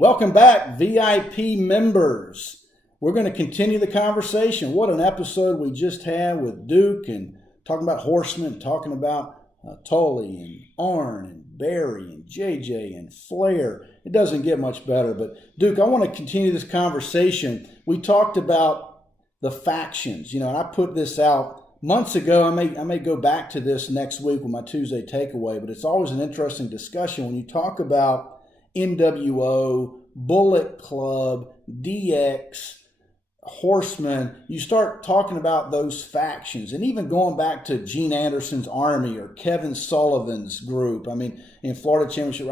Welcome back, VIP members. We're going to continue the conversation. What an episode we just had with Duke and talking about horsemen, talking about Tully and Arn and Barry and JJ and Flair. It doesn't get much better. But Duke, I want to continue this conversation. We talked about the factions, and I put this out months ago. I may go back to this next week with my Tuesday takeaway, but it's always an interesting discussion when you talk about NWO, Bullet Club, DX, Horsemen. You start talking about those factions, and even going back to Gene Anderson's Army or Kevin Sullivan's group. In Florida Championship,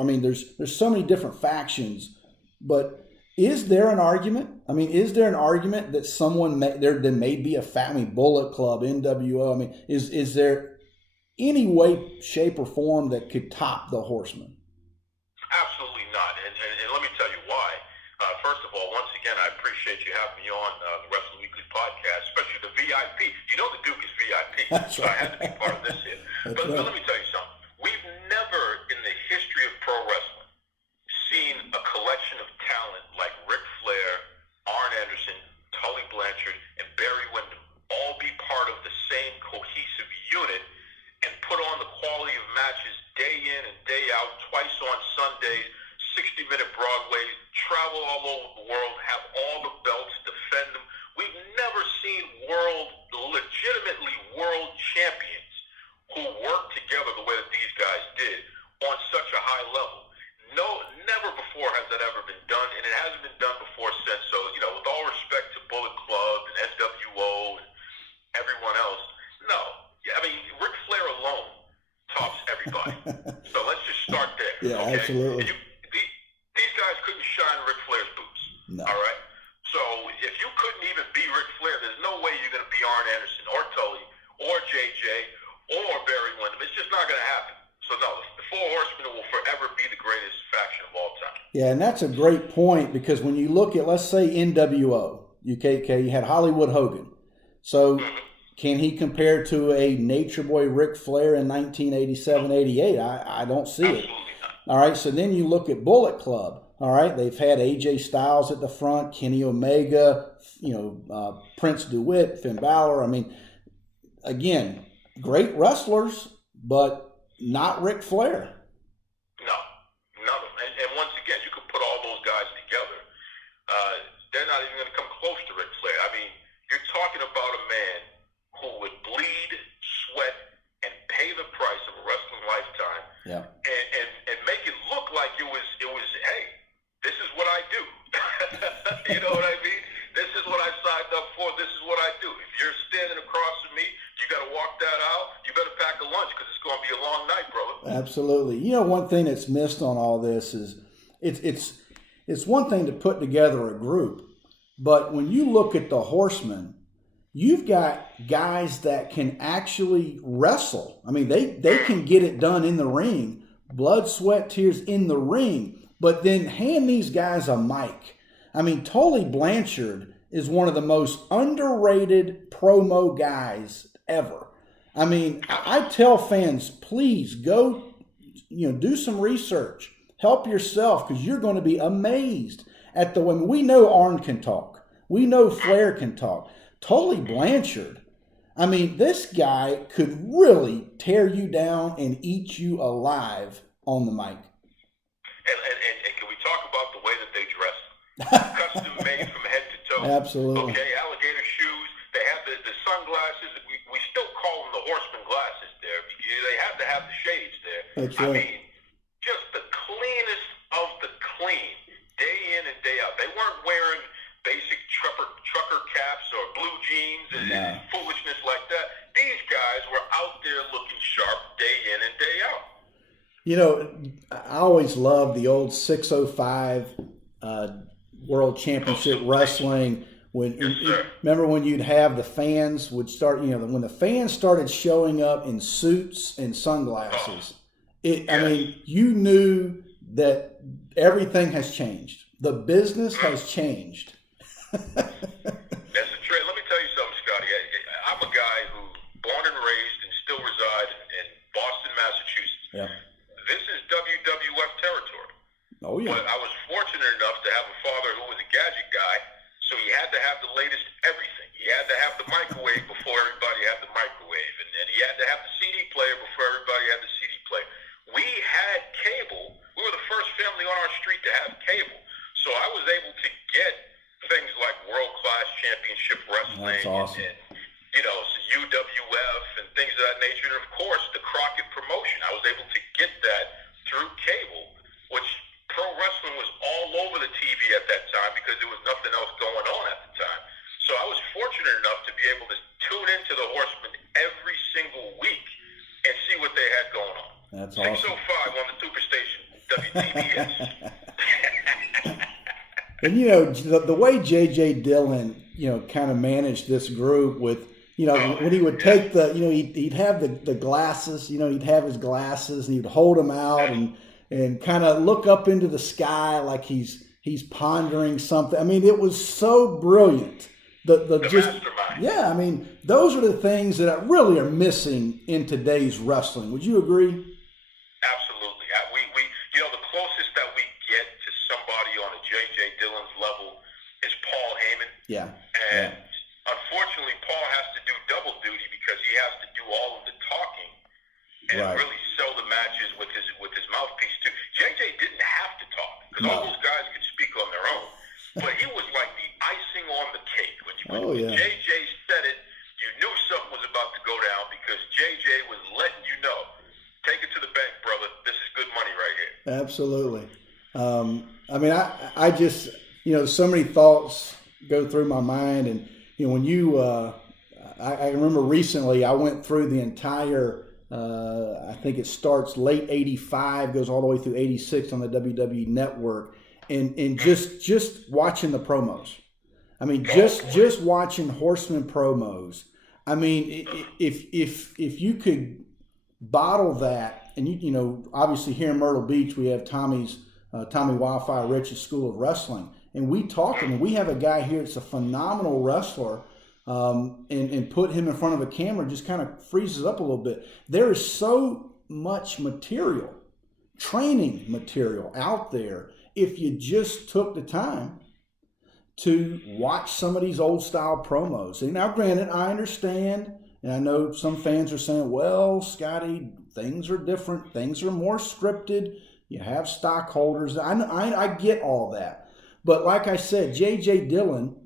there's so many different factions. But is there an argument? Is there an argument that there may be a Bullet Club, NWO? Is there any way, shape, or form that could top the Horsemen? Absolutely not. And let me tell you why. First of all, once again, I appreciate you having me on the Wrestling Weekly podcast, especially the VIP. You know the Duke is VIP, That's so right. I had to be part of this here. But let me tell you something. We've never in the history of pro wrestling seen a collection of talent like Ric Flair, Arn Anderson, Tully Blanchard, and Barry Windham all be part of the same cohesive unit and put on the quality of matches day in and day out, twice on Sundays, 60-minute Broadway, travel all over the world, have all the belts, defend them. We've never seen legitimately world champions who work together the way that these guys did on such a high level. No, never before has that ever been done, and it hasn't been done before since. So, with all respect to Bullet Club and NWO and everyone else, no. Ric Flair alone tops everybody. So let's just start there. Yeah, okay? absolutely. These guys couldn't shine Ric Flair's boots. No. All right? So if you couldn't even be Ric Flair, there's no way you're going to be Arn Anderson or Tully or JJ or Barry Windham. It's just not going to happen. So no, the Four Horsemen will forever be the greatest faction of all time. Yeah, and that's a great point, because when you look at, let's say, NWO, you had Hollywood Hogan. So can he compare to a Nature Boy Ric Flair in 1987-88? I don't see it. All right, so then you look at Bullet Club. All right, they've had AJ Styles at the front, Kenny Omega, Prince DeWitt, Finn Balor. Again, great wrestlers, but not Ric Flair. No, none of them. And once again, you could put all those guys together. They're not even going to come close to Ric Flair. You're talking about a man who would bleed, sweat, and pay the price of a wrestling lifetime. Yeah. And make it look like it was, hey, this is what I do. You know what I mean? This is what I signed up for. This is what I do. If you're standing across from me, you got to walk that out. You better pack a lunch, because it's going to be a long night, brother. Absolutely. One thing that's missed on all this is it's one thing to put together a group, but when you look at the Horsemen, you've got guys that can actually wrestle. They can get it done in the ring, blood, sweat, tears in the ring, but then hand these guys a mic. Tully Blanchard is one of the most underrated promo guys ever. I tell fans, please go, do some research, help yourself, because you're going to be amazed at the women. We know Arn can talk. We know Flair can talk. Tully Blanchard, this guy could really tear you down and eat you alive on the mic. And can we talk about the way that they dress? Custom made from head to toe. Absolutely. Okay, alligator shoes. They have the sunglasses. We still call them the Horseman glasses there. They have to have the shades there. That's right. Just the cleanest of the clean, day in and day out. They weren't wearing basic trucker caps or blue jeans and foolishness like that. These guys were out there looking sharp day in and day out. I always loved the old 605 World Championship Wrestling. Remember when you'd have the fans would start, when the fans started showing up in suits and sunglasses, you knew that everything has changed. The business has changed. That's a trend. Let me tell you something, Scottie. I'm a guy who born and raised and still reside in Boston, Massachusetts. Yeah. This is WWF territory. Oh, yeah. But I was fortunate fortunate enough to have a father who was a gadget guy, so he had to have the latest everything. He had to have the microwave before everybody had the microwave, and then he had to have the CD player before everybody had the CD player. We had cable. We were the first family on our street to have cable. So I was able to get things like world-class championship wrestling. That's awesome. And UWF and things of that nature. And, of course, the Crockett promotion. I was able to get that through cable, which pro wrestling was all over the TV at that time because there was nothing else going on at the time. So I was fortunate enough to be able to tune into the Horsemen every single week and see what they had going on. That's awesome. 605 on the Superstation WTBS. And the way J.J. Dillon, kind of managed this group with, when he would take he'd have the glasses, he'd have his glasses and he'd hold them out and kind of look up into the sky like he's pondering something. I mean, it was so brilliant. The just mastermind. Yeah, I mean, those are the things that really are missing in today's wrestling. Would you agree? Absolutely. We the closest that we get to somebody on a J.J. Dillon's level is Paul Heyman. Yeah. And unfortunately, Paul has to do double duty because he has to do all of the talking and really sell the matches with his mouthpiece too. J.J. didn't have to talk because all those guys could speak on their own. But he was like the icing on the cake. When J.J. said it, you knew something was about to go down because J.J. was letting you know, take it to the bank, brother. This is good money right here. Absolutely. I mean, I just, so many thoughts go through my mind. And, when I remember recently I went through the entire, I think it starts late 85, goes all the way through 86 on the WWE Network. And just watching the promos. I mean, just watching Horseman promos. I mean, if you could bottle that, and obviously here in Myrtle Beach we have Tommy Wildfire Rich's School of Wrestling, and we talk to him. We have a guy here that's a phenomenal wrestler, and put him in front of a camera just kind of freezes up a little bit. There is so much material, training material out there. If you just took the time to watch some of these old style promos. And now, granted, I understand, and I know some fans are saying, well, Scottie, things are different. Things are more scripted. You have stockholders. I get all that. But like I said, J.J. Dillon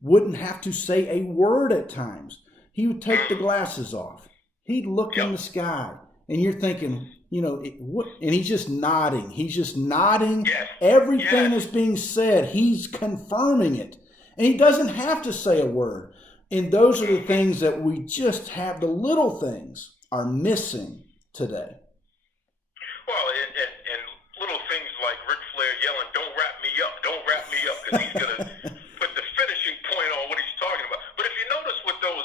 wouldn't have to say a word at times. He would take the glasses off. He'd look in the sky. And you're thinking, and he's just nodding. He's just nodding. Yes. Everything is being said. He's confirming it. And he doesn't have to say a word. And those are the things that we just have, the little things are missing today. Well, and little things like Ric Flair yelling, don't wrap me up, because he's going to put the finishing point on what he's talking about. But if you notice with those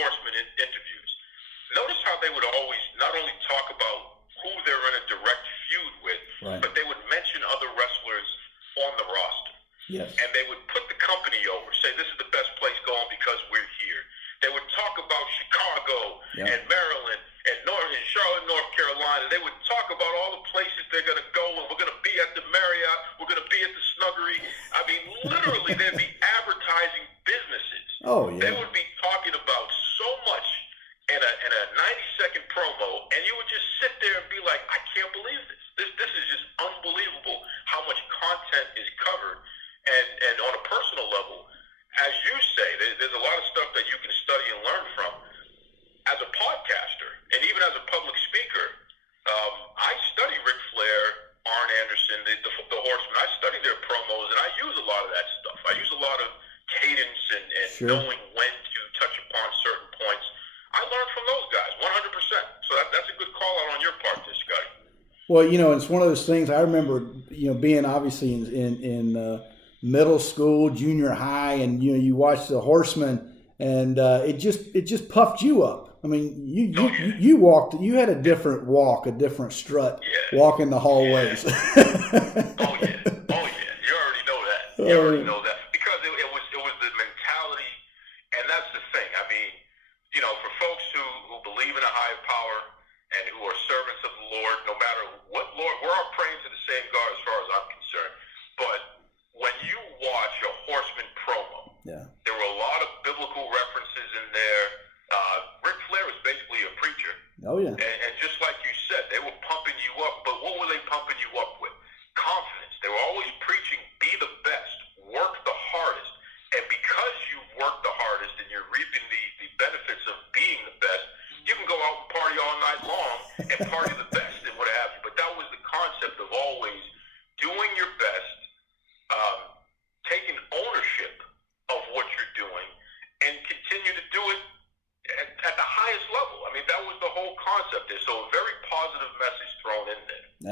Horseman interviews, notice how they would always not only talk about who they're in a direct feud with, but they would mention other wrestlers on the roster. Yes. And they would put the company over, say this is the best place going because we're here. They would talk about Chicago and Maryland and Charlotte, North Carolina. They would talk about all the places they're going to go, and we're going to be at the Marriott, we're going to be at the Snuggery. I mean, literally, they'd be advertising businesses. Oh, yeah. They would be talking about so much in a 90-second promo, and you would just sit there and be like, I can't believe this. This is just unbelievable how much content is covered. And on a personal level, as you say, there's a lot of stuff that you can study and learn from. As a podcaster, and even as a public speaker, I study Ric Flair, Arn Anderson, the Horsemen. I study their promos, and I use a lot of that stuff. I use a lot of cadence and knowing when to touch upon certain points. I learned from those guys, 100%. So that's a good call out on your part there, Scottie. Well, it's one of those things. I remember, being obviously in middle school, junior high, and you watch the Horsemen, and it just puffed you up. I mean, you walked. You had a different walk, a different strut, walking the hallways. Oh yeah. You already know that. Because it was the mentality, and that's the thing. I mean, for folks who believe in a higher power and who are servants of the Lord, no matter what Lord, we're all praying to the same God as far as I'm concerned.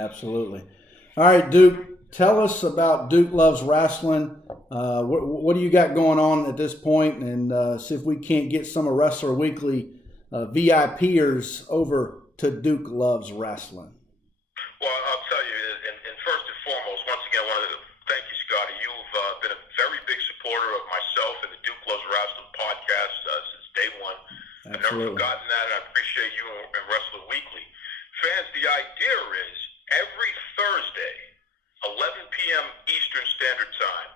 Absolutely. All right, Duke, tell us about Duke Loves Rasslin. What do you got going on at this point? And see if we can't get some of Wrestler Weekly VIPers over to Duke Loves Rasslin. Well, I'll tell you, and first and foremost, once again, I want to thank you, Scottie. You've been a very big supporter of myself and the Duke Loves Rasslin podcast since day one. Absolutely. I've never forgotten that, and I appreciate you and Wrestler Weekly. Fans, the idea is every Thursday, 11 p.m. Eastern Standard Time,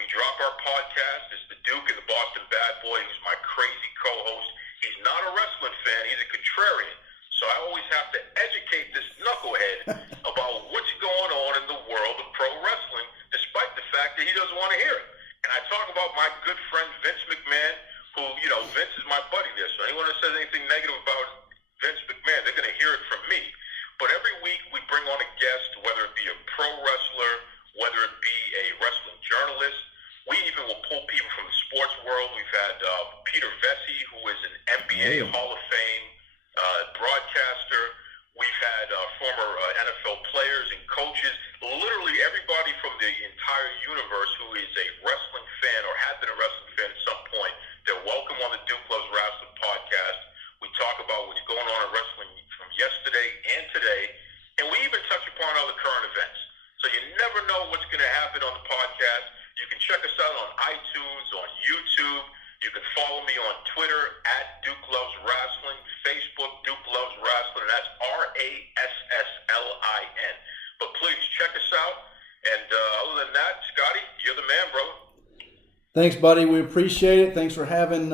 we drop our podcast. It's the Duke and the Boston Bad Boy, who's my crazy co-host. He's not a wrestling fan. He's a contrarian. So I always have to educate this knucklehead about what's going on in the world of pro wrestling, despite the fact that he doesn't want to hear it. And I talk about my good friend Vince McMahon, who, Vince is my buddy there. So anyone that says anything negative about Vince McMahon, they're going to hear it from me. But every week we bring on a guest, whether it be a pro wrestler, whether it be a wrestling journalist. We even will pull people from the sports world. We've had Peter Vesey, who is an NBA Hall of Fame broadcaster. We've had former NFL players and coaches. Literally everybody from the entire universe who is a wrestling fan or has been a wrestling fan at some point. They're welcome on the Duke Loves Wrestling podcast. We talk about what's going on in wrestling from yesterday and today, and we even touch upon other current events. So you never know what's going to happen on the podcast. You can check us out on iTunes, on YouTube. You can follow me on Twitter at Duke Loves Wrestling, Facebook Duke Loves Wrestling, and that's Rasslin. But please check us out. And other than that, Scottie, you're the man, brother. Thanks, buddy. We appreciate it. Thanks for having.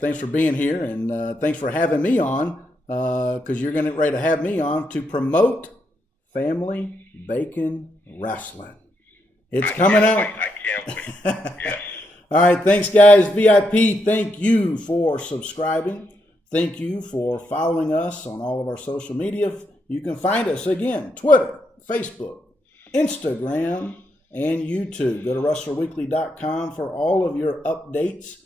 Thanks for being here, and thanks for having me on. Because you're going to ready to have me on to promote Family Bacon Wrestling. It's coming out. I can't wait. Yes. All right. Thanks, guys. VIP, thank you for subscribing. Thank you for following us on all of our social media. You can find us again, Twitter, Facebook, Instagram, and YouTube. Go to WrestlerWeekly.com for all of your updates.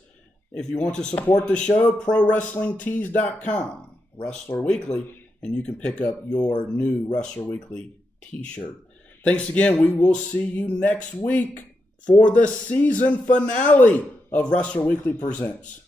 If you want to support the show, ProWrestlingTees.com, Wrestler Weekly, and you can pick up your new Wrestler Weekly t-shirt. Thanks again. We will see you next week for the season finale of Wrestler Weekly Presents.